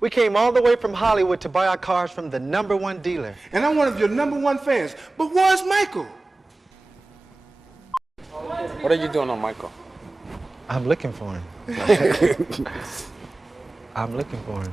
We came all the way from Hollywood to buy our cars from the #1 dealer. And I'm one of your #1 fans. But where's Michael? What are you doing on Michael? I'm looking for him. I'm looking for him.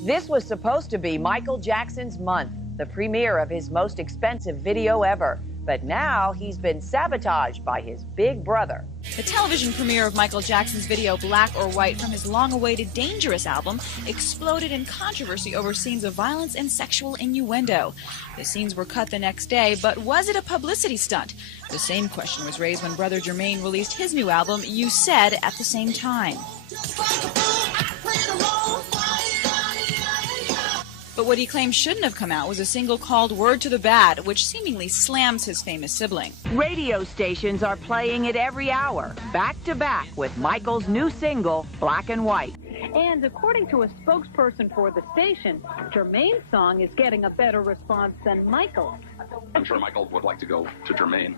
This was supposed to be Michael Jackson's month, the premiere of his most expensive video ever. But now he's been sabotaged by his big brother. The television premiere of Michael Jackson's video Black or White from his long-awaited Dangerous album exploded in controversy over scenes of violence and sexual innuendo. The scenes were cut the next day, but was it a publicity stunt? The same question was raised when brother Jermaine released his new album, You Said, at the same time. But what he claims shouldn't have come out was a single called Word to the Bad, which seemingly slams his famous sibling. Radio stations are playing it every hour, back to back with Michael's new single, Black and White. And according to a spokesperson for the station, Jermaine's song is getting a better response than Michael's. I'm sure Michael would like to go to Jermaine.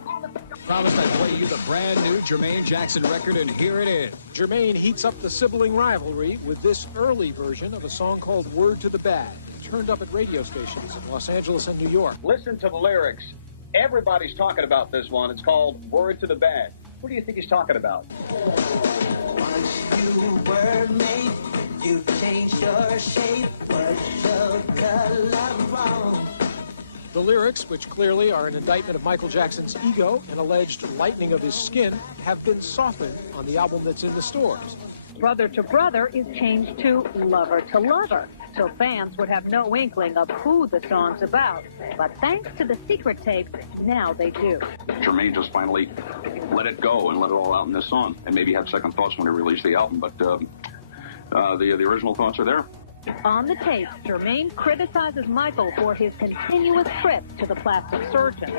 Promised I'd play you the brand new Jermaine Jackson record, and here it is. Jermaine heats up the sibling rivalry with this early version of a song called Word to the Bad. Turned up at radio stations in Los Angeles and New York. Listen to the lyrics. Everybody's talking about this one. It's called Word to the Bad. What do you think he's talking about? Once you were made, you changed your shape. Was your color wrong? The lyrics, which clearly are an indictment of Michael Jackson's ego and alleged lightening of his skin, have been softened on the album that's in the stores. Brother to Brother is changed to Lover to Lover, so fans would have no inkling of who the song's about. But thanks to the secret tape, now they do. Jermaine just finally let it go and let it all out in this song, and maybe had second thoughts when he released the album, but the original thoughts are there. On the tape, Jermaine criticizes Michael for his continuous trips to the plastic surgeon.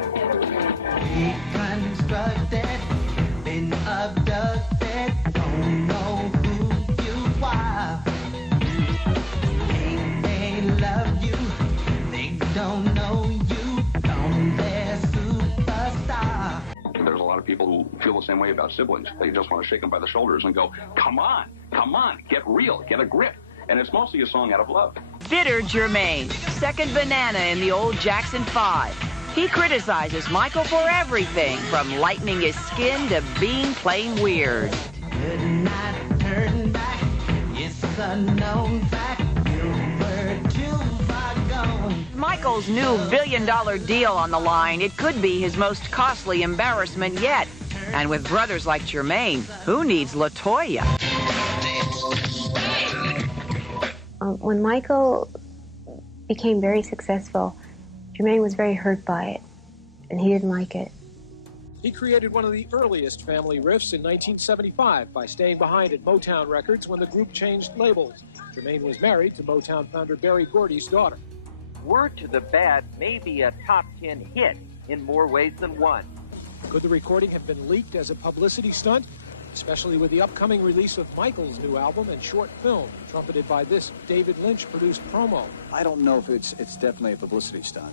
Reconstructed, been abducted, don't know who you are. Think they love you, they don't know you, don't they're superstar. There's a lot of people who feel the same way about siblings. They just want to shake them by the shoulders and go, come on, get real, get a grip. And it's mostly a song out of love. Bitter Jermaine, second banana in the old Jackson 5. He criticizes Michael for everything, from lightening his skin to being plain weird. Could not turn back, it's a known fact, you were too far gone. Michael's new $1 billion deal on the line, it could be his most costly embarrassment yet. And with brothers like Jermaine, who needs LaToya? When Michael became very successful, Jermaine was very hurt by it, and he didn't like it. He created one of the earliest family riffs in 1975 by staying behind at Motown Records when the group changed labels. Jermaine was married to Motown founder Berry Gordy's daughter. Word to the Bad may be a top 10 hit in more ways than one. Could the recording have been leaked as a publicity stunt? Especially with the upcoming release of Michael's new album and short film, trumpeted by this David Lynch-produced promo. I don't know if it's definitely a publicity stunt.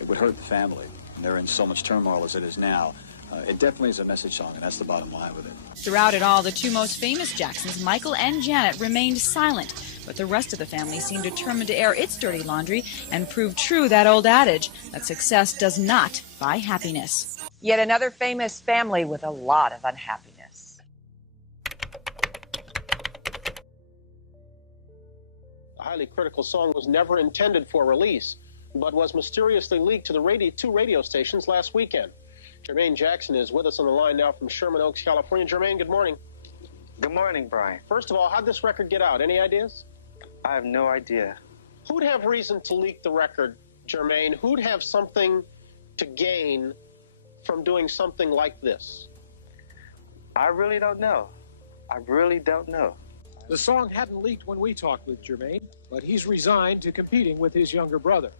It would hurt the family. They're in so much turmoil as it is now. It definitely is a message song, and that's the bottom line with it. Throughout it all, the two most famous Jacksons, Michael and Janet, remained silent, but the rest of the family seemed determined to air its dirty laundry and prove true that old adage that success does not buy happiness. Yet another famous family with a lot of unhappiness. The highly critical song was never intended for release, but was mysteriously leaked to the two radio stations last weekend. Jermaine Jackson is with us on the line now from Sherman Oaks, California. Jermaine, good morning. Good morning, Brian. First of all, how'd this record get out? Any ideas? I have no idea. Who'd have reason to leak the record, Jermaine? Who'd have something to gain from doing something like this? I really don't know. I really don't know. The song hadn't leaked when we talked with Jermaine, but he's resigned to competing with his younger brother.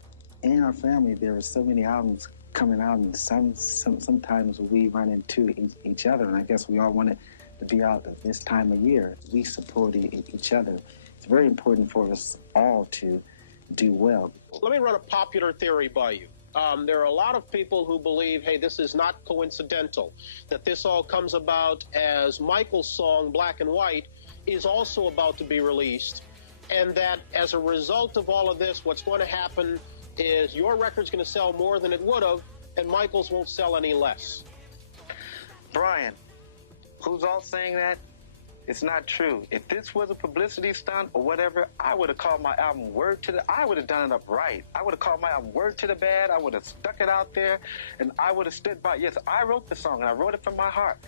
In our family, there are so many albums coming out, and sometimes we run into each other, and I guess we all want it to be out at this time of year. We support each other. It's very important for us all to do well. Let me run a popular theory by you. There are a lot of people who believe, hey, this is not coincidental, that this all comes about as Michael's song, Black and White, is also about to be released, and that as a result of all of this, what's going to happen is your record's going to sell more than it would have, and Michael's won't sell any less. Brian, who's all saying that? It's not true. If this was a publicity stunt or whatever, I would have called my album Word to the... I would have done it up right. I would have called my album Word to the Bad. I would have stuck it out there, and I would have stood by. Yes, I wrote the song, and I wrote it from my heart.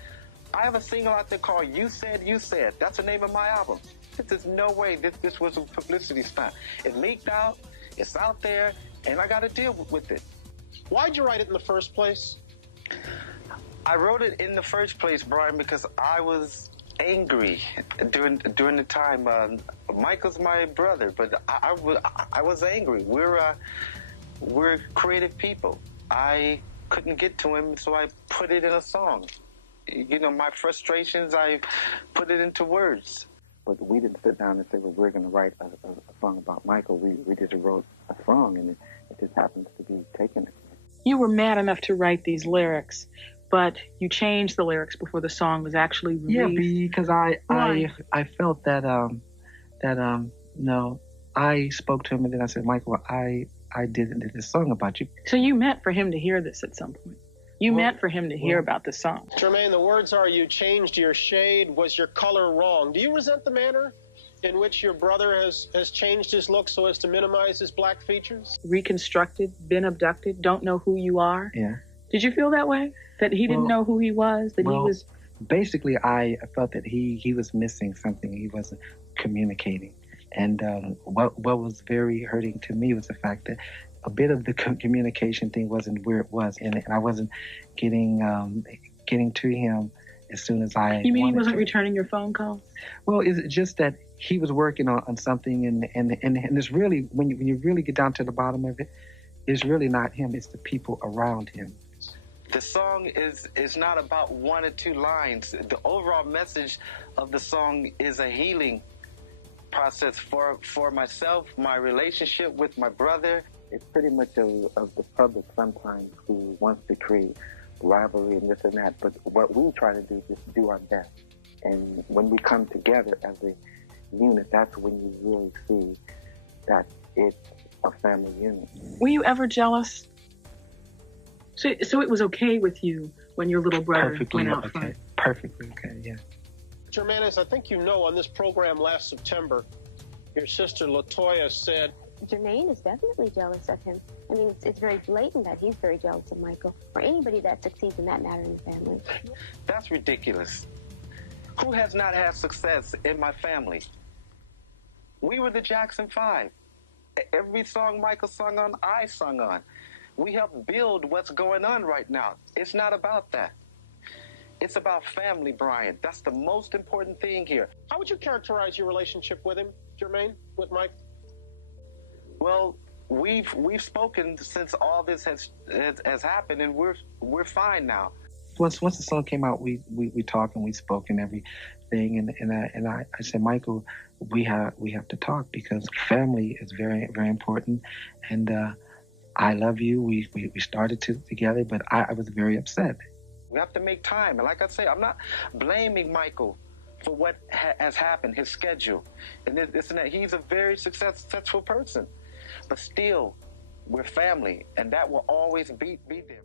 I have a single out there called You Said, You Said. That's the name of my album. There's no way this was a publicity stunt. It leaked out. It's out there, and I got to deal with it. Why'd you write it in the first place? I wrote it in the first place, Brian, because I was angry during the time. Michael's my brother, but I was angry. We're creative people. I couldn't get to him, so I put it in a song. You know, my frustrations, I put it into words. But we didn't sit down and say, well, we're going to write a song about Michael. We just wrote a song, and it just happens to be taken. You were mad enough to write these lyrics, but you changed the lyrics before the song was actually released. Yeah, because I felt that no, I spoke to him, and then I said, Michael, I did this song about you. So you meant for him to hear this at some point. You meant for him to hear about the song. Jermaine, the words are, you changed your shade. Was your color wrong? Do you resent the manner in which your brother has changed his look so as to minimize his black features? Reconstructed, been abducted, don't know who you are. Yeah. Did you feel that way? That he didn't know who he was? That he was... Basically, I felt that he was missing something. He wasn't communicating. And what was very hurting to me was the fact that a bit of the communication thing wasn't where it was, and I wasn't getting to him as soon as I. You mean he wasn't returning your phone calls? Well, it's just that he was working on something, and it's really when you really get down to the bottom of it, it's really not him; it's the people around him. The song is not about one or two lines. The overall message of the song is a healing process for myself, my relationship with my brother. It's pretty much of the public sometimes who wants to create rivalry and this and that. But what we try to do is just do our best. And when we come together as a unit, that's when you really see that it's a family unit. Were you ever jealous? So it was okay with you when your little brother went out front? Perfectly okay, yeah. Jermaine, as I think you know, on this program last September, your sister LaToya said, Jermaine is definitely jealous of him. I mean, it's very blatant that he's very jealous of Michael, or anybody that succeeds in that matter in the family. That's ridiculous. Who has not had success in my family? We were the Jackson 5. Every song Michael sung on, I sung on. We helped build what's going on right now. It's not about that. It's about family, Brian. That's the most important thing here. How would you characterize your relationship with him, Jermaine, with Mike? Well, we've spoken since all this has happened, and we're fine now. Once the song came out, we talked and we spoke and everything, and I said, Michael, we have to talk because family is very, very important, and I love you. We started together, but I was very upset. We have to make time, and like I say, I'm not blaming Michael for what has happened, his schedule, and this and that. He's a very successful person. But still, we're family, and that will always be there.